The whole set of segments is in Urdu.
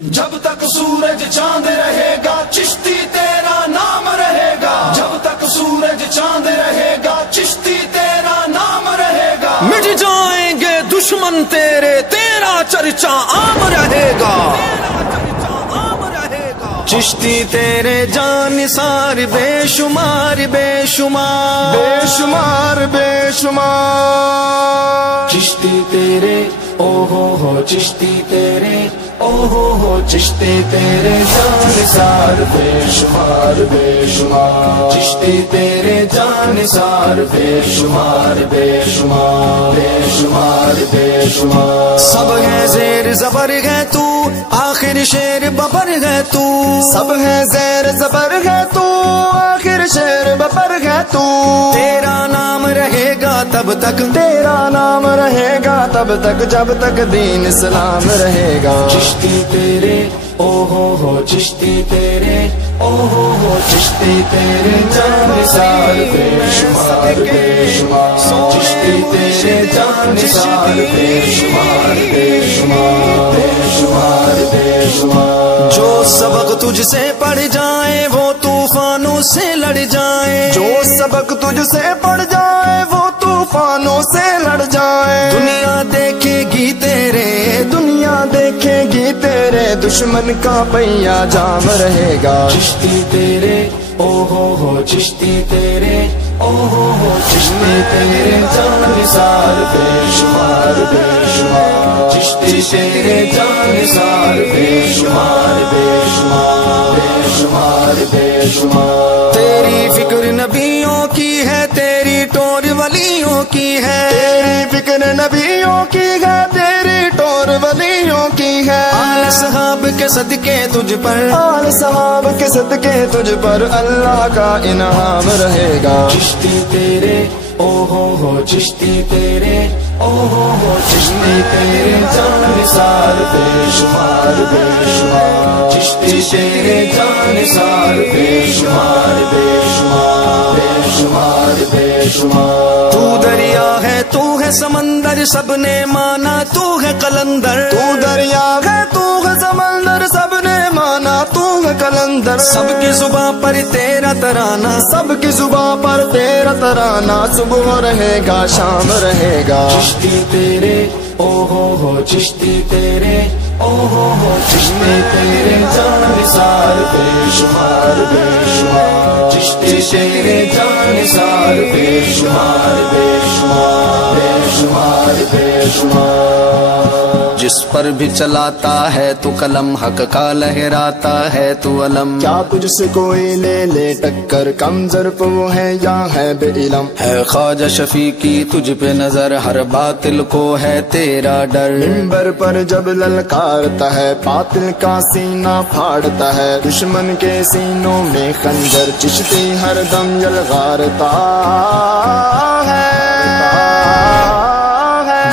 جب تک سورج چاند رہے گا چشتی تیرا نام رہے گا، جب تک سورج چاند رہے گا چشتی تیرا نام رہے گا، مٹ جائیں گے دشمن تیرے تیرا چرچا عام رہے گا، چشتی تیرے جانثار بے شمار بے شمار بے شمار بے شمار، چشتی تیرے او ہو چشتی تیرے او ہو چشتی تیرے جانثار بے شمار بے شمار، چشتی تیرے جانثار بے شمار بے شمار بے شمار بے شمار، سب ہے زیر زبر ہے تو آخر شیر ببر ہے تو، سب ہے زیر زبر ہے تو آخر شیر ببر ہے تو، تیرا نام رہے گا تب تک، تیرا نام رہے گا تب تک جب تک دین اسلام رہے گا، چشتی تیرے او ہو چشتی تیرے او ہو چشتی تیرے جانثار بے شمار بے شمار، چشتی تیرے جانثار بے شمار بے شمار بے شمار بے شمار، جو سبق تجھ سے پڑھ جائے وہ طوفانوں سے لڑ جائے، جو سبق تجھ سے پڑھ جائے وہ طوفانوں سے لڑ جائے، دنیا دیکھے گی تیرے، دنیا دیکھے گی تیرے دشمن کا پہیا جام رہے گا، چشتی تیرے او ہو چشتی تیرے او ہو چشتی تیرے جانثار بے شمار بے شمار، چشتی تیرے جانثار بے شمار بے شمار بے شمار بے شمار، تیری فکر نبیوں کی ہے تیری ٹور ولیوں کی ہے، تیری فکر نبیوں کی ہے تیری ٹور ولیوں کی ہے، آل صحاب کے صدقے تجھ پر، آل صحاب کے صدقے تجھ پر اللہ کا انعام رہے گا، چشتی تیرے او ہو چشتی تیرے او ہو چشتی تیرے جانثار بے شمار بے شمار، چشتی تیرے جانثار بے شمار بے شمار بے شمار بے شمار، تو دریا ہے تو ہے سمندر سب نے مانا تو ہے قلندر، تو دریا ہے تو ہے سمندر سب نے مانا تو ہے قلندر، سب کی زباں پر تیرا ترانہ، سب کی زباں پر تیرا ترانہ صبح رہے گا شام رہے گا، چشتی تیرے او ہو چشتی تیرے او ہو چشتی تیرے جانثار بے شمار بے شمار، چشتی تیرے جانثار بے شمار بے شمار بے شمار بے شمار، جس پر بھی چلاتا ہے تو قلم حق کا لہراتا ہے تو علم، کیا تجھ سے کوئی لے لے ٹکر کم ضرب وہ ہے یا ہے بے علم، ہے خواجہ شفیع کی تجھ پہ نظر ہر باطل کو ہے تیرا ڈر، منبر پر جب للکارتا ہے باطل کا سینہ پھاڑتا ہے، دشمن کے سینوں میں خنجر چشتی ہر دم یلغارتا ہے،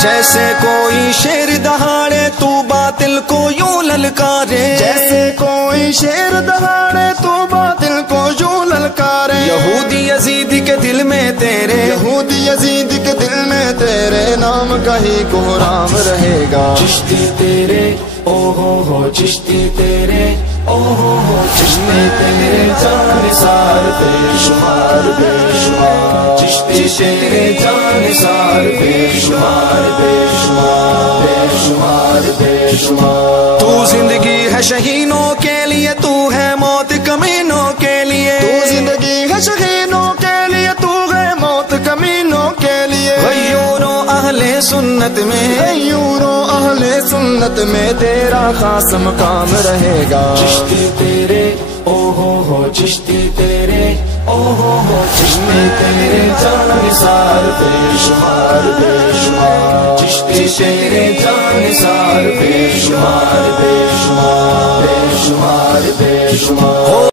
جیسے کوئی شیر دہاڑے تو باطل کو یوں للکارے، جیسے کوئی شیر دہاڑے تو باطل کو یوں للکارے، یہودی یزید کے دل میں تیرے، یہودی یزید کے دل میں تیرے نام کا ہی کوہرام رہے گا، چشتی تیرے او ہو چشتی تیرے او ہو چشتی تیرے جانثار بے شمار بے شمار، چشتی تیرے جانثار بے شمار بے شمار بے شمار بے شمار، تو زندگی ہے شہینوں کے لیے تو ہے موت کمینوں کے لیے، تو زندگی ہے شہینوں کے لیے تو ہے موت کمینوں کے لیے، غیوروں اہل سنت میں، غیوروں اہل سنت میں تیرا خاص مقام رہے گا، چشتی تیرے او ہو چشتی تیرے او ہو چشتی تیرے جانثار بے شمار بے شمار، چشتی تیرے جانثار بے شمار بے شمار بے شمار بے شمار۔